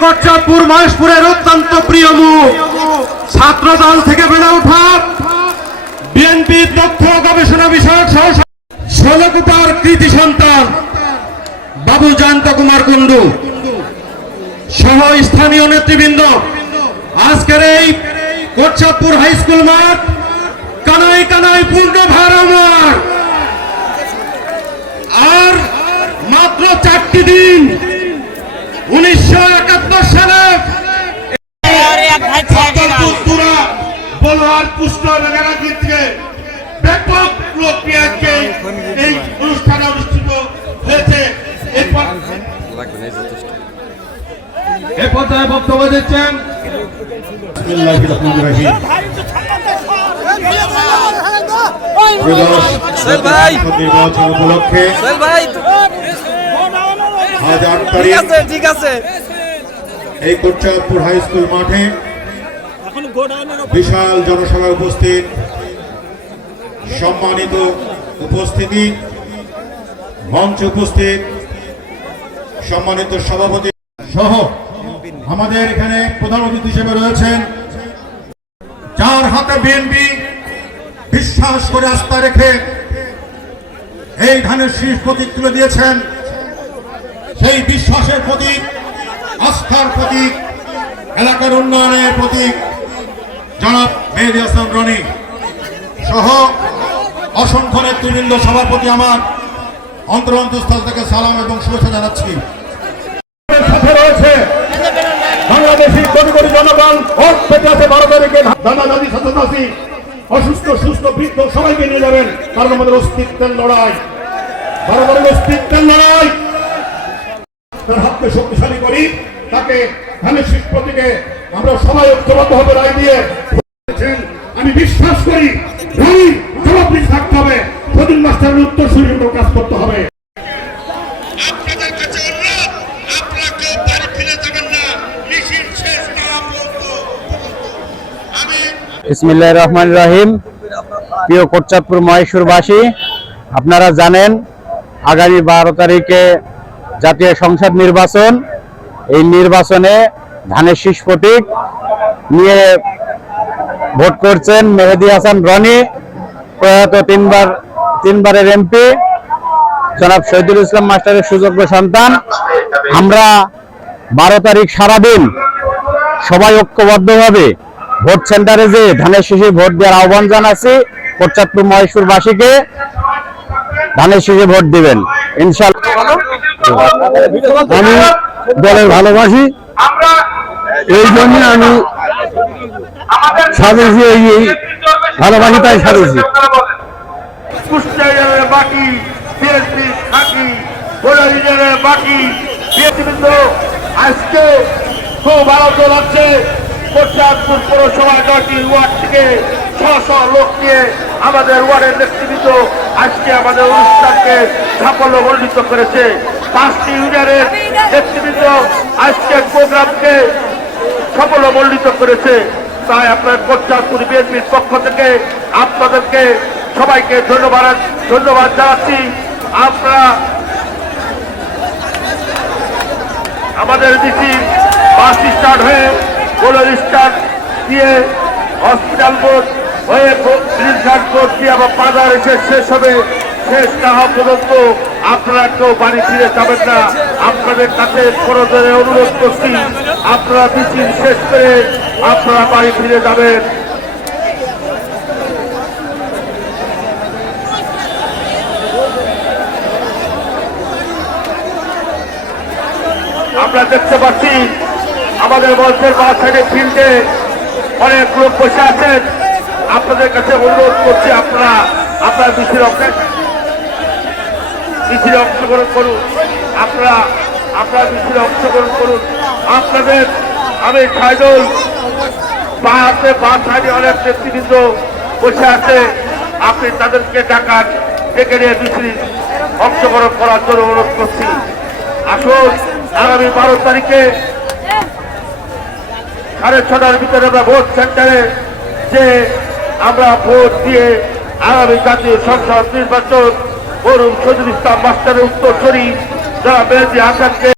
কোটচাঁদপুর মহেশপুরের অত্যন্ত প্রিয় মুখ, ছাত্রদল থেকে বেড়ে ওঠা বিএনপি তথ্য গবেষণা বিষয়ক ষোলকুপার কৃতি সন্তান বাবু জয়ন্ত কুমার কুন্ডু সহ স্থানীয় নেতৃবৃন্দ আজকের এই কোটচাঁদপুর হাই স্কুল মাঠ কানাই কানাই পূর্ণ ভারমার। আর মাত্র 4টি দিন 1971 সালে বলোয়ার পুষ্ট থেকে ব্যাপক লোকপ্রিয়কে এই অনুষ্ঠানে অনুষ্ঠিত হয়েছে। এ পর্যায়ে বক্তব্য দিচ্ছেন উপলক্ষে এই কোটচাঁদপুর হাই স্কুল মাঠে বিশাল জনসভা উপস্থিত সম্মানিত উপস্থিতি, মঞ্চে উপস্থিত সম্মানিত সভাপতি সহ আমাদের এখানে প্রধান অতিথি হিসেবে রয়েছেন, যার হাতে বিএনপি বিশ্বাস করে আস্থা রেখে এই ধানের শীষ প্রতীক তুলে দিয়েছেন। সেই বিশ্বাসের প্রতীক, আস্থার প্রতীক, এলাকার উন্নয়নের প্রতীক জনাব মেহেদী হাসান রনি সহ অসংখ্য নেতৃবৃন্দ, সভাপতি আমার অন্তরস্থল থেকে সালাম এবং শুভেচ্ছা জানাচ্ছি। সাথে রয়েছে বাংলাদেশি কোটি কোটি জনগণ, ভোট পেতে আছে ভারতের দাদা দাদি চাচি অসুস্থ সুস্থ বৃদ্ধ সবাইকে নিয়ে যাবেন, কারণ আমাদের অস্তিত্বের লড়াই, ভারতের অস্তিত্বের লড়াই। তার হাতকে শক্তিশালী করি, তাকে ধানের শীষ প্রতীকে আমরা সবাই ঐক্যবদ্ধ হবে রায় দিয়ে। আমি বিশ্বাস করি রায় জবাবদিহি থাকতে হবে, প্রদীপ মাস্টারের উত্তর সুযোগ কাজ করতে হবে। বিসমিল্লাহির রহমানির রহিম। প্রিয় কোটচাঁদপুর মহেশপুরবাসী, আপনারা জানেন আগামী 12 তারিখে জাতীয় সংসদ নির্বাচন। এই নির্বাচনে ধানের শীষ প্রতীক নিয়ে ভোট করছেন মেহেদী হাসান রনি, প্রয়াত তিনবারের এমপি জনাব শহীদুল ইসলাম মাস্টারের সুযোগ্য সন্তান। আমরা 12 তারিখ সারাদিন সবাই ঐক্যবদ্ধভাবে ভোট সেন্টারে যে ধানের শীষে ভোট দেওয়ার আহ্বান জানাচ্ছি। কোটচাঁদপুর মহেশপুরবাসীকে ধানের শীষে ভোট দিবেন ইনশাআল্লাহ। আমি দলের ভালোবাসি, এই জন্য আমি সাজেছি, এই ভালোবাসি তাই সাজেছি। আজকে খুব আনন্দ লাগছে। কোটচাঁদপুর পৌরসভা 9টি ওয়ার্ড থেকে 600 লোক নিয়ে আমাদের ওয়ার্ডের নেতৃবৃন্দ আজকে আমাদের অনুষ্ঠানকে সাফল্যমণ্ডিত করেছে। 5টি ইউনিয়নের নেতৃবৃন্দ আজকে প্রোগ্রামকে সাফল্যমণ্ডিত করেছে। তাই আপনার কোটচাঁদপুর বিএনপির পক্ষ থেকে আপনাদেরকে সবাইকে ধন্যবাদ জানাচ্ছি। আমরা আমাদের মিছিল বাস স্ট্যান্ড হয়ে গোলার স্ট্যান্ড দিয়ে হসপিটাল বোর্ড হয়ে ব্রিজঘাট বোর্ড দিয়ে আবার বাজার এসে শেষ হবে। শেষ না হওয়া পর্যন্ত আপনারা কেউ বাড়ি ফিরে যাবেন না। আপনাদের কাছে করজোরে অনুরোধ করছি, আপনারা মিছিল শেষ করে আপনারা বাড়ি ফিরে যাবেন। আমরা দেখতে পাচ্ছি আমাদের মঞ্চের বাঁ সাইডে ফিল্ডে অনেক লোক বসে আছেন। আপনাদের কাছে অনুরোধ করছি, আপনারা মিছিলে অংশগ্রহণ করুন। আপনারা মিছিলে অংশগ্রহণ করুন। আপনাদের আমি সাইডল বাঁ সাইডে অনেক নেতৃবৃন্দ বসে আছে, আপনি তাদেরকে ডেকে নিয়ে মিছিল অংশগ্রহণ করার জন্য অনুরোধ করছি। আসুন আগামী 12 তারিখে 6:30টার ভিতরে আমরা ভোট সেন্টারে যে আমরা ভোট দিয়ে আগামী জাতীয় সংসদ নির্বাচন করুন শহীদুল ইসলাম মাস্টারের উত্তরসূরি যারা মেহেদী হাসানকে